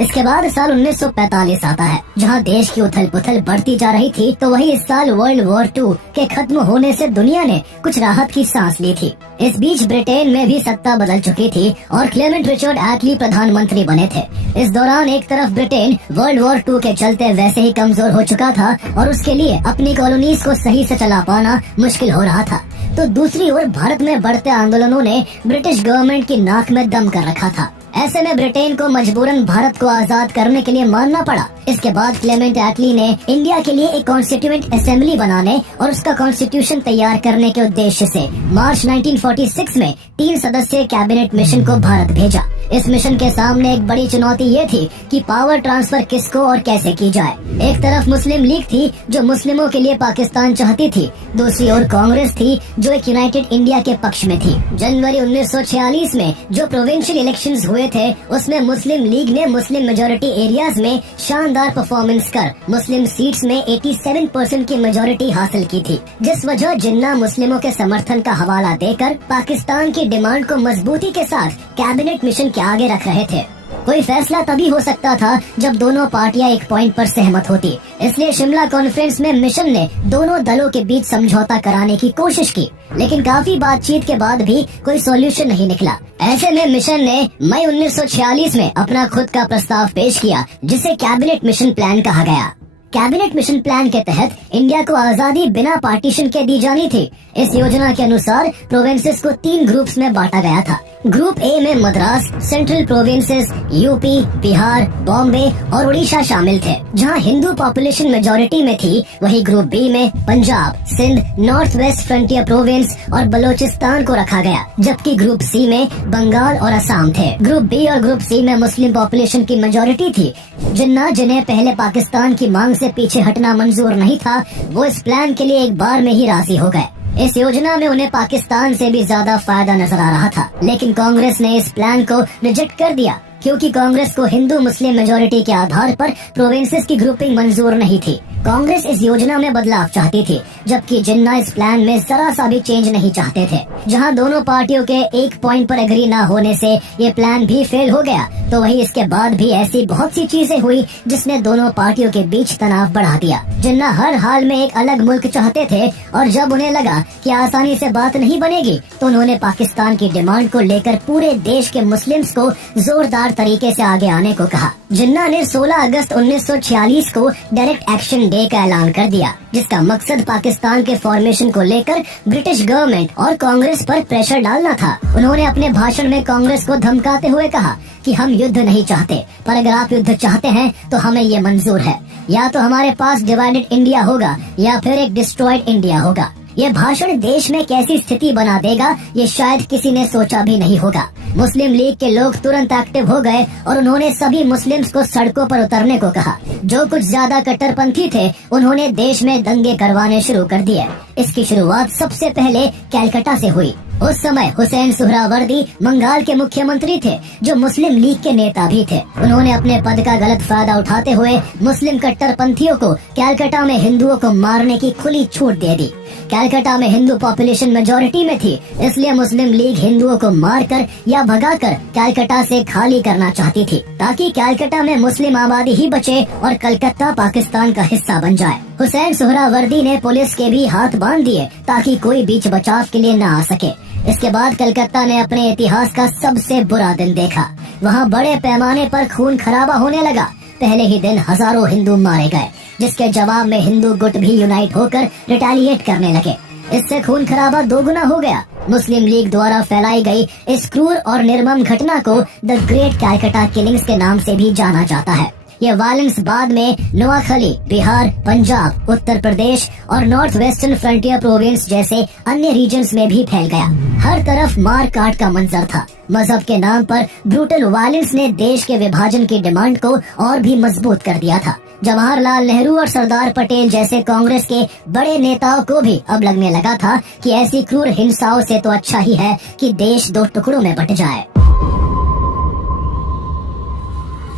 इसके बाद साल 1945 आता है, जहां देश की उथल पुथल बढ़ती जा रही थी। तो वही इस साल वर्ल्ड वॉर 2 के खत्म होने से दुनिया ने कुछ राहत की सांस ली थी। इस बीच ब्रिटेन में भी सत्ता बदल चुकी थी और क्लेमेंट रिचर्ड एटली प्रधानमंत्री बने थे। इस दौरान एक तरफ ब्रिटेन वर्ल्ड वॉर 2 के चलते वैसे ही कमजोर हो चुका था और उसके लिए अपनी कॉलोनीज को सही से चला पाना मुश्किल हो रहा था। तो दूसरी ओर भारत में बढ़ते आंदोलनों ने ब्रिटिश गवर्नमेंट की नाक में दम कर रखा था। ऐसे में ब्रिटेन को मजबूरन भारत को आजाद करने के लिए मानना पड़ा। इसके बाद क्लेमेंट एटली ने इंडिया के लिए एक कॉन्स्टिट्यूएंट असेंबली बनाने और उसका कॉन्स्टिट्यूशन तैयार करने के उद्देश्य से मार्च 1946 में 3 सदस्यीय कैबिनेट मिशन को भारत भेजा। इस मिशन के सामने एक बड़ी चुनौती ये थी कि पावर ट्रांसफर किसको और कैसे की जाए। एक तरफ मुस्लिम लीग थी जो मुस्लिमों के लिए पाकिस्तान चाहती थी, दूसरी ओर कांग्रेस थी जो एक यूनाइटेड इंडिया के पक्ष में थी। जनवरी 1946 में जो प्रोविंशियल इलेक्शंस हुए थे उसमें मुस्लिम लीग ने मुस्लिम मेजोरिटी एरियाज में शानदार परफॉर्मेंस कर मुस्लिम सीट्स में 87% की मेजोरिटी हासिल की थी, जिस वजह जिन्ना मुस्लिमों के समर्थन का हवाला देकर पाकिस्तान की डिमांड को मजबूती के साथ कैबिनेट मिशन के आगे रख रहे थे। कोई फैसला तभी हो सकता था जब दोनों पार्टियां एक पॉइंट पर सहमत होती। इसलिए शिमला कॉन्फ्रेंस में मिशन ने दोनों दलों के बीच समझौता कराने की कोशिश की, लेकिन काफी बातचीत के बाद भी कोई सॉल्यूशन नहीं निकला। ऐसे में मिशन ने मई 1946 में अपना खुद का प्रस्ताव पेश किया, जिसे कैबिनेट मिशन प्लान कहा गया। कैबिनेट मिशन प्लान के तहत इंडिया को आजादी बिना पार्टीशन के दी जानी थी। इस योजना के अनुसार प्रोविंसेस को 3 ग्रुप्स में बांटा गया था। ग्रुप ए में Madras, central provinces, UP, Bihar, Bombay और उड़ीसा शामिल थे, जहां हिंदू पॉपुलेशन मेजोरिटी में थी। वही ग्रुप बी में Punjab, Sindh, north west frontier province और बलोचिस्तान को रखा गया, जबकि ग्रुप सी में बंगाल और असम थे। ग्रुप बी और ग्रुप सी में मुस्लिम पॉपुलेशन की मेजोरिटी थी। जिन्हें पहले पाकिस्तान की मांग से पीछे हटना मंजूर नहीं था, वो इस प्लान के लिए एक बार में ही राजी हो गए। इस योजना में उन्हें पाकिस्तान से भी ज्यादा फायदा नजर आ रहा था, लेकिन कांग्रेस ने इस प्लान को रिजेक्ट कर दिया, क्योंकि कांग्रेस को हिंदू मुस्लिम मेजोरिटी के आधार पर प्रोविंसेस की ग्रुपिंग मंजूर नहीं थी। कांग्रेस इस योजना में बदलाव चाहती थी, जबकि जिन्ना इस प्लान में जरा सा भी चेंज नहीं चाहते थे। जहां दोनों पार्टियों के एक पॉइंट पर एग्री न होने से ये प्लान भी फेल हो गया, तो वही इसके बाद भी ऐसी बहुत सी चीजें हुई जिसने दोनों पार्टियों के बीच तनाव बढ़ा दिया। जिन्ना हर हाल में एक अलग मुल्क चाहते थे और जब उन्हें लगा कि आसानी से बात नहीं बनेगी, तो उन्होंने पाकिस्तान की डिमांड को लेकर पूरे देश के मुस्लिम्स को जोरदार तरीके से आगे आने को कहा। जिन्ना ने 16 अगस्त 1946 को डायरेक्ट एक्शन डे का ऐलान कर दिया, जिसका मकसद पाकिस्तान के फॉर्मेशन को लेकर ब्रिटिश गवर्नमेंट और कांग्रेस पर प्रेशर डालना था। उन्होंने अपने भाषण में कांग्रेस को धमकाते हुए कहा कि हम युद्ध नहीं चाहते, पर अगर आप युद्ध चाहते हैं तो हमें ये मंजूर है। या तो हमारे पास डिवाइडेड इंडिया होगा या फिर एक डिस्ट्रॉयड इंडिया होगा। ये भाषण देश में कैसी स्थिति बना देगा, ये शायद किसी ने सोचा भी नहीं होगा। मुस्लिम लीग के लोग तुरंत एक्टिव हो गए और उन्होंने सभी मुस्लिम्स को सड़कों पर उतरने को कहा। जो कुछ ज्यादा कट्टरपंथी थे, उन्होंने देश में दंगे करवाने शुरू कर दिए। इसकी शुरुआत सबसे पहले कैलकाटा से हुई। उस समय हुसैन सुहरावर्दी बंगाल के मुख्यमंत्री थे, जो मुस्लिम लीग के नेता भी थे। उन्होंने अपने पद का गलत फायदा उठाते हुए मुस्लिम कट्टरपंथियों को कैलकाटा में हिंदुओं को मारने की खुली छूट दे दी। कैलकाटा में हिंदू पॉपुलेशन मेजोरिटी में थी, इसलिए मुस्लिम लीग हिंदुओं को मारकर या भगाकर कैलकाटा से खाली करना चाहती थी, ताकि कैलकाटा में मुस्लिम आबादी ही बचे और कलकत्ता पाकिस्तान का हिस्सा बन जाए। हुसैन सुहरावर्दी ने पुलिस के भी हाथ बांध दिए ताकि कोई बीच बचाव के लिए न आ सके। इसके बाद कलकत्ता ने अपने इतिहास का सबसे बुरा दिन देखा। वहाँ बड़े पैमाने पर खून खराबा होने लगा। पहले ही दिन हजारों हिंदू मारे गए, जिसके जवाब में हिंदू गुट भी यूनाइट होकर रिटेलिएट करने लगे। इससे खून खराबा दोगुना हो गया। मुस्लिम लीग द्वारा फैलाई गई इस क्रूर और निर्मम घटना को द ग्रेट कैलकाटा किलिंग्स के नाम से भी जाना जाता है। ये वायलेंस बाद में नोआखली, बिहार, पंजाब, उत्तर प्रदेश और नॉर्थ वेस्टर्न फ्रंटियर प्रोविंस जैसे अन्य रीजन्स में भी फैल गया। हर तरफ मार काट का मंजर था। मजहब के नाम पर ब्रूटल वायलेंस ने देश के विभाजन की डिमांड को और भी मजबूत कर दिया था। जवाहरलाल नेहरू और सरदार पटेल जैसे कांग्रेस के बड़े नेताओं को भी अब लगने लगा था कि ऐसी क्रूर हिंसाओं से तो अच्छा ही है कि देश 2 टुकड़ों में बट जाए।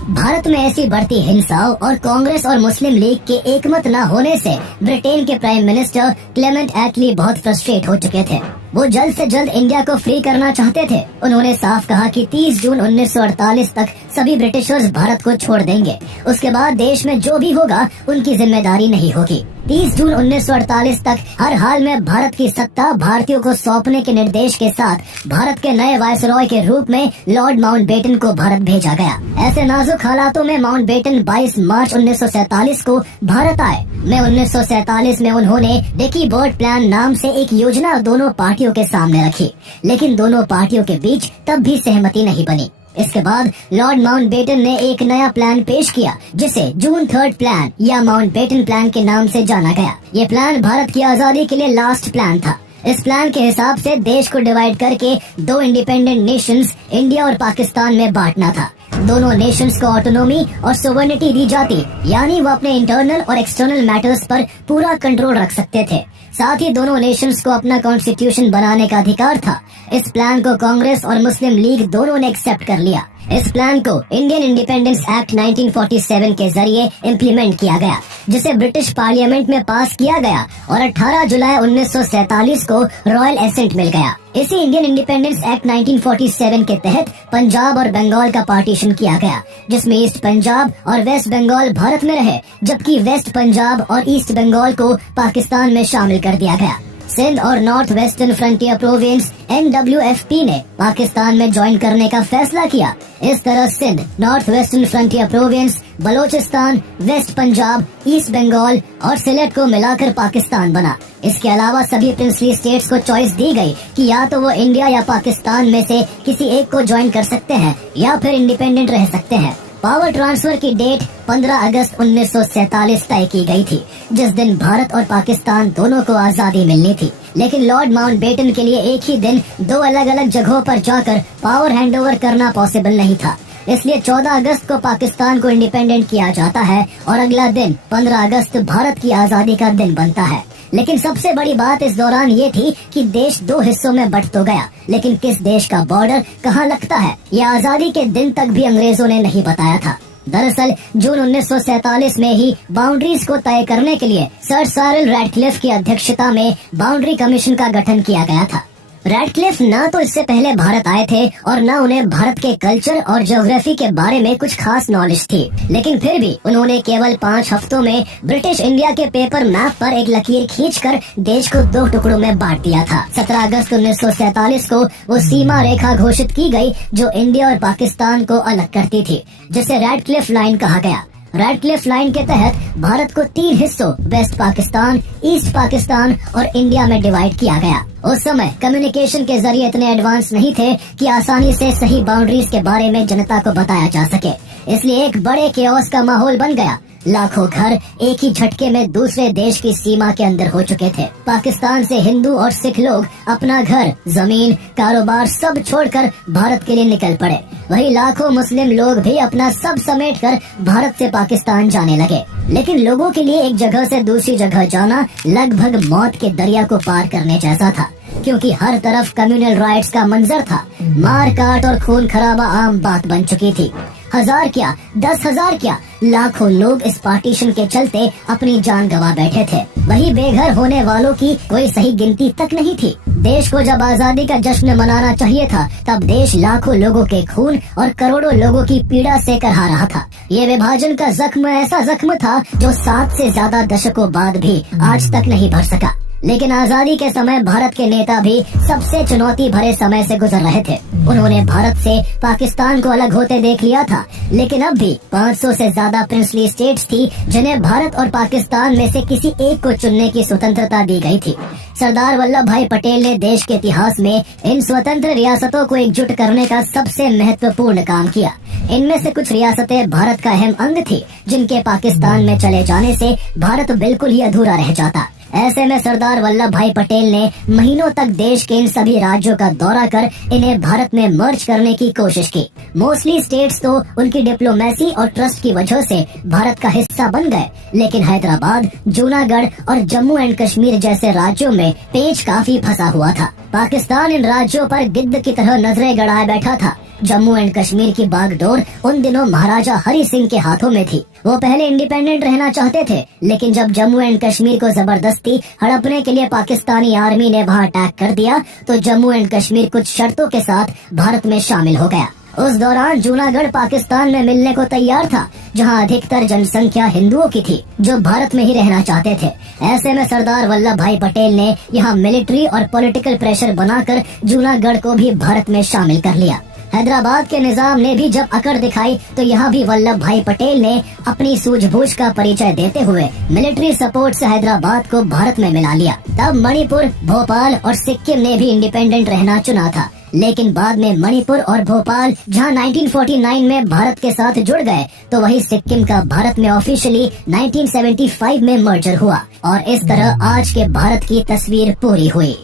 भारत में ऐसी बढ़ती हिंसाओं और कांग्रेस और मुस्लिम लीग के एकमत न होने से ब्रिटेन के प्राइम मिनिस्टर क्लेमेंट एटली बहुत फ्रस्ट्रेट हो चुके थे। वो जल्द से जल्द इंडिया को फ्री करना चाहते थे। उन्होंने साफ कहा कि 30 जून 1948 तक सभी ब्रिटिशर्स भारत को छोड़ देंगे। उसके बाद देश में जो भी होगा उनकी जिम्मेदारी नहीं होगी। 30 जून 1948 तक हर हाल में भारत की सत्ता भारतीयों को सौंपने के निर्देश के साथ भारत के नए वायसरॉय के रूप में लॉर्ड माउंटबेटन को भारत भेजा गया। ऐसे नाजुक हालातों में माउंटबेटन 22 मार्च 1947 को भारत आए। 1947 में उन्होंने डिकी बर्ड प्लान नाम से एक योजना दोनों पार्टियों के सामने रखी, लेकिन दोनों पार्टियों के बीच तब भी सहमति नहीं बनी। इसके बाद लॉर्ड माउंटबेटन ने एक नया प्लान पेश किया, जिसे जून 3 प्लान या माउंटबेटन प्लान के नाम से जाना गया। ये प्लान भारत की आजादी के लिए लास्ट प्लान था। इस प्लान के हिसाब से देश को डिवाइड करके 2 इंडिपेंडेंट नेशंस इंडिया और पाकिस्तान में बांटना था। दोनों नेशंस को ऑटोनॉमी और सोवर्निटी दी जाती, यानी वो अपने इंटरनल और एक्सटर्नल मैटर्स पर पूरा कंट्रोल रख सकते थे। साथ ही दोनों नेशंस को अपना कॉन्स्टिट्यूशन बनाने का अधिकार था। इस प्लान को कांग्रेस और मुस्लिम लीग दोनों ने एक्सेप्ट कर लिया। इस प्लान को इंडियन इंडिपेंडेंस एक्ट 1947 के जरिए इम्प्लीमेंट किया गया, जिसे ब्रिटिश पार्लियामेंट में पास किया गया और 18 जुलाई 1947 को रॉयल एसेंट मिल गया। इसी इंडियन इंडिपेंडेंस एक्ट 1947 के तहत पंजाब और बंगाल का पार्टीशन किया गया, जिसमें ईस्ट पंजाब और वेस्ट बंगाल भारत में रहे, जबकि वेस्ट पंजाब और ईस्ट बंगाल को पाकिस्तान में शामिल कर दिया गया। सिंध और north western frontier province NWFP ने पाकिस्तान में ज्वाइन करने का फैसला किया। इस तरह Sindh, north western frontier province, Balochistan, west Punjab, east Bengal और सिलेट को मिलाकर पाकिस्तान बना। इसके अलावा सभी प्रिंसली स्टेट्स को चॉइस दी गई कि या तो वो इंडिया या पाकिस्तान में से किसी एक को ज्वाइन कर सकते हैं या फिर इंडिपेंडेंट रह सकते हैं। पावर ट्रांसफर की डेट 15 अगस्त 1947 तय की गई थी, जिस दिन भारत और पाकिस्तान दोनों को आजादी मिलनी थी। लेकिन लॉर्ड माउंटबेटन के लिए एक ही दिन 2 अलग अलग जगहों पर जाकर पावर हैंडओवर करना पॉसिबल नहीं था। इसलिए 14 अगस्त को पाकिस्तान को इंडिपेंडेंट किया जाता है और अगला दिन 15 अगस्त भारत की आजादी का दिन बनता है। लेकिन सबसे बड़ी बात इस दौरान ये थी कि देश 2 हिस्सों में बंट तो गया, लेकिन किस देश का बॉर्डर कहाँ लगता है, यह आजादी के दिन तक भी अंग्रेजों ने नहीं बताया था। दरअसल जून 1947 में ही बाउंड्रीज को तय करने के लिए सर साइरल रैडक्लिफ की अध्यक्षता में बाउंड्री कमीशन का गठन किया गया था। रैडक्लिफ ना तो इससे पहले भारत आए थे और ना उन्हें भारत के कल्चर और ज्योग्राफी के बारे में कुछ खास नॉलेज थी, लेकिन फिर भी उन्होंने केवल 5 हफ्तों में ब्रिटिश इंडिया के पेपर मैप पर एक लकीर खींचकर देश को 2 टुकड़ों में बांट दिया था। 17 अगस्त 1947 को वो सीमा रेखा घोषित की गई जो इंडिया और पाकिस्तान को अलग करती थी, जिसे रैडक्लिफ लाइन कहा गया। रैडक्लिफ लाइन के तहत भारत को 3 हिस्सों वेस्ट पाकिस्तान, ईस्ट पाकिस्तान और इंडिया में डिवाइड किया गया। उस समय कम्युनिकेशन के जरिए इतने एडवांस नहीं थे कि आसानी से सही बाउंड्रीज के बारे में जनता को बताया जा सके, इसलिए एक बड़े केओस का माहौल बन गया। लाखों घर एक ही झटके में दूसरे देश की सीमा के अंदर हो चुके थे। पाकिस्तान से हिंदू और सिख लोग अपना घर, जमीन, कारोबार सब छोड़कर भारत के लिए निकल पड़े। वही लाखों मुस्लिम लोग भी अपना सब समेटकर भारत से पाकिस्तान जाने लगे। लेकिन लोगों के लिए एक जगह से दूसरी जगह जाना लगभग मौत के दरिया को पार करने जैसा था, क्योंकि हर तरफ कम्युनल राइट्स का मंजर था। मार काट और खून खराबा आम बात बन चुकी थी। 1000 क्या 10,000 क्या लाखों लोग इस पार्टीशन के चलते अपनी जान गंवा बैठे थे। वही बेघर होने वालों की कोई सही गिनती तक नहीं थी। देश को जब आजादी का जश्न मनाना चाहिए था, तब देश लाखों लोगों के खून और करोड़ों लोगों की पीड़ा से करहा रहा था। ये विभाजन का जख्म ऐसा जख्म था जो 7 से ज्यादा दशकों बाद भी आज तक नहीं भर सका। लेकिन आजादी के समय भारत के नेता भी सबसे चुनौती भरे समय से गुजर रहे थे। उन्होंने भारत से पाकिस्तान को अलग होते देख लिया था, लेकिन अब भी 500 से ज्यादा प्रिंसली स्टेट्स थी जिन्हें भारत और पाकिस्तान में से किसी एक को चुनने की स्वतंत्रता दी गई थी। सरदार वल्लभ भाई पटेल ने देश के इतिहास में इन स्वतंत्र रियासतों को एकजुट करने का सबसे महत्वपूर्ण काम किया। इनमें से कुछ रियासतें भारत का अहम अंग थी, जिनके पाकिस्तान में चले जाने से भारत बिल्कुल ही अधूरा रह जाता। ऐसे में सरदार वल्लभ भाई पटेल ने महीनों तक देश के इन सभी राज्यों का दौरा कर इन्हें भारत में मर्ज करने की कोशिश की। मोस्टली स्टेट्स तो उनकी डिप्लोमेसी और ट्रस्ट की वजह से भारत का हिस्सा बन गए, लेकिन हैदराबाद, जूनागढ़ और जम्मू एंड कश्मीर जैसे राज्यों में पेच काफी फंसा हुआ था। पाकिस्तान इन राज्यों पर गिद्ध की तरह नजरें गड़ाए बैठा था। जम्मू एंड कश्मीर की बागडोर उन दिनों महाराजा हरि सिंह के हाथों में थी। वो पहले इंडिपेंडेंट रहना चाहते थे, लेकिन जब जम्मू एंड कश्मीर को जबरदस्ती हड़पने के लिए पाकिस्तानी आर्मी ने वहाँ अटैक कर दिया तो जम्मू एंड कश्मीर कुछ शर्तों के साथ भारत में शामिल हो गया। उस दौरान जूनागढ़ पाकिस्तान में मिलने को तैयार था, जहां अधिकतर जनसंख्या हिंदुओं की थी जो भारत में ही रहना चाहते थे। ऐसे में सरदार वल्लभ भाई पटेल ने यहां मिलिट्री और पॉलिटिकल प्रेशर बनाकर जूनागढ़ को भी भारत में शामिल कर लिया। हैदराबाद के निजाम ने भी जब अकड़ दिखाई तो यहाँ भी वल्लभ भाई पटेल ने अपनी सूझबूझ का परिचय देते हुए मिलिट्री सपोर्ट से हैदराबाद को भारत में मिला लिया। तब मणिपुर, भोपाल और सिक्किम ने भी इंडिपेंडेंट रहना चुना था, लेकिन बाद में मणिपुर और भोपाल जहां 1949 में भारत के साथ जुड़ गए तो वही सिक्किम का भारत में ऑफिशियली 1975 में मर्जर हुआ और इस तरह आज के भारत की तस्वीर पूरी हुई।